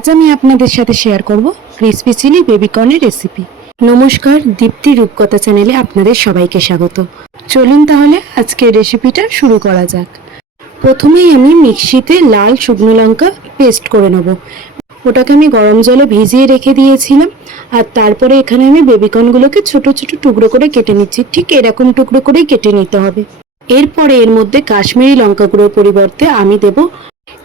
আজ আমি আপনাদের সাথে শেয়ার করব ক্রিসপি চিলি বেবিকর্নের রেসিপি। নমস্কার, দীপ্তি রূপকথা চ্যানেলে আপনাদের সবাইকে স্বাগত। চলুন তাহলে আজকের রেসিপিটা শুরু করা যাক। প্রথমেই আমি মিক্সিতে লাল শুকনো লঙ্কা পেস্ট করে নেব। ওটাকে আমি গরম জলে ভিজিয়ে রেখে দিয়েছিলাম। আর তারপরে এখানে আমি বেবিকর্নগুলোকে ছোট ছোট টুকরো করে কেটে নিচ্ছি। ঠিক এরকম টুকরো করেই কেটে নিতে হবে। এরপরে এর মধ্যে কাশ্মীরি লঙ্কা গুঁড়োর পরিবর্তে আমি দেব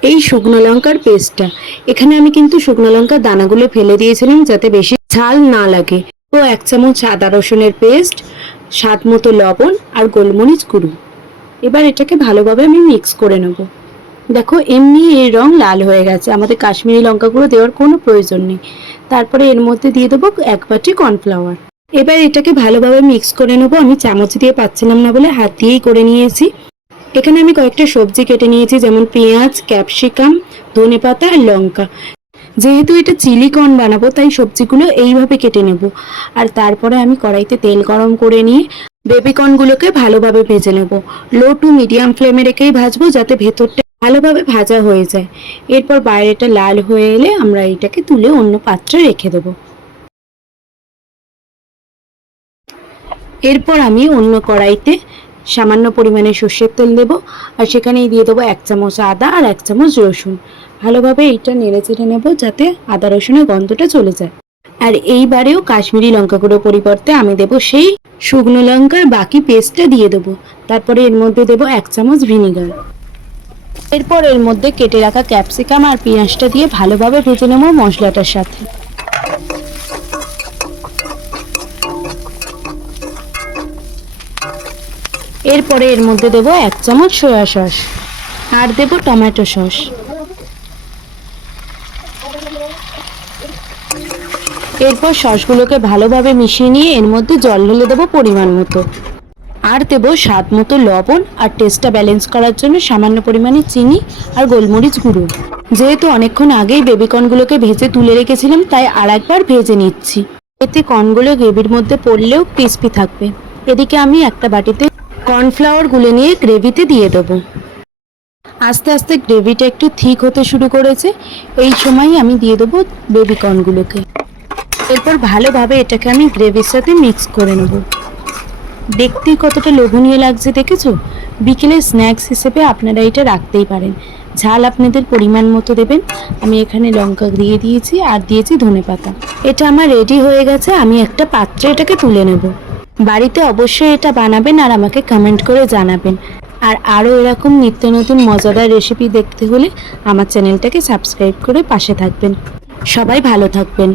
এই শুকনো লঙ্কার পেস্টটা। এখানে আমি কিন্তু শুকনো লঙ্কার দানাগুলো ফেলে দিয়েছিলাম যাতে বেশি ঝাল না লাগে। তো 1 চামচ আদা রসুনের পেস্ট, স্বাদ মতো লবণ আর গোলমরিচ গুঁড়ো। এবার এটাকে ভালোভাবে আমি মিক্স করে নেব। দেখো এমনি এর রং লাল হয়ে গেছে, আমাদের কাশ্মীরি লঙ্কা গুঁড়ো দেওয়ার কোনো প্রয়োজন নেই। তারপরে এর মধ্যে দিয়ে দেবো 1 বাটি কর্নফ্লাওয়ার। এবার এটাকে ভালোভাবে মিক্স করে নেব। আমি চামচ দিয়ে পাচ্ছিলাম না বলে হাত দিয়েই করে নিয়েছি। এখানে আমি কয়েকটা সবজি কেটে নিয়েছি, যেমন পেঁয়াজ, ক্যাপসিকাম, ধনেপাতা আর লঙ্কা। যেহেতু এটা চিলি কর্ন বানাবো তাই সবজিগুলো এইভাবে কেটে নেব। আর তারপরে আমি কড়াইতে তেল গরম করে নিয়ে বেবিকর্নগুলোকে ভালোভাবে ভেজে নেব। লো টু মিডিয়াম ফ্লেমে রেখেই ভাজবো যাতে ভেতরটা ভালোভাবে ভাজা হয়ে যায়। এরপর বাইরেটা লাল হয়ে এলে আমরা এটাকে তুলে অন্য পাত্রে রেখে দেবো। এরপর আমি অন্য কড়াইতে সামান্য পরিমাণে সর্ষের তেল দেব। আর সেখানেই দিয়ে দেবো 1 চামচ আদা আর 1 চামচ রসুন। ভালোভাবে এইটা নেড়ে চেড়ে নেবো যাতে আদা রসুনের গন্ধটা চলে যায়। আর এইবারেও কাশ্মীরি লঙ্কা গুঁড়োর পরিবর্তে আমি দেবো সেই শুকনো লঙ্কার বাকি পেস্টটা দিয়ে দেবো। তারপরে এর মধ্যে দেবো 1 চামচ ভিনিগার। এরপর এর মধ্যে কেটে রাখা ক্যাপসিকাম আর পেঁয়াজটা দিয়ে ভালোভাবে ভেজে নেবো মশলাটার সাথে। এরপরে এর মধ্যে দেবো 1 চামচ সয়া সস আর দেবো টমেটো সস। এরপর সসগুলোকে ভালোভাবে মিশিয়ে নিয়ে এর মধ্যে জল ঢেলে দেবো পরিমাণ মতো। আর দেবো স্বাদ মতো লবণ আর টেস্টটা ব্যালেন্স করার জন্য সামান্য পরিমাণে চিনি আর গোলমরিচ গুঁড়ো। যেহেতু অনেকক্ষণ আগেই বেবিকর্নগুলোকে ভেজে তুলে রেখেছিলাম তাই আর একবার ভেজে নিচ্ছি। এতে কর্নগুলো গ্রেভির মধ্যে পড়লেও ক্রিস্পি থাকবে। এদিকে আমি একটা বাটিতে কর্নফ্লাওয়ার গুলে নিয়ে গ্রেভিতে দিয়ে দেবো। আস্তে আস্তে গ্রেভিটা একটু থিক হতে শুরু করেছে। এই সময়ই আমি দিয়ে দেবো বেবিকর্নগুলোকে। এরপর ভালোভাবে এটাকে আমি গ্রেভির সাথে মিক্স করে নেব। দেখতেই কতটা লোভনীয় লাগছে দেখেছো? বিকেলের স্ন্যাক্স হিসেবে আপনারা এটা রাখতেই পারেন। ঝাল আপনাদের পরিমাণ মতো দেবেন। আমি এখানে লঙ্কা দিয়ে দিয়েছি আর দিয়েছি ধনেপাতা। এটা আমার রেডি হয়ে গেছে। আমি একটা পাত্রে এটাকে তুলে নেব। বাড়িতে অবশ্যই এটা বানাবেন আর আমাকে কমেন্ট করে জানাবেন। আর আরও এরকম নিত্য নতুন মজাদার রেসিপি দেখতে হলে আমার চ্যানেলটাকে সাবস্ক্রাইব করে পাশে থাকবেন। সবাই ভালো থাকবেন।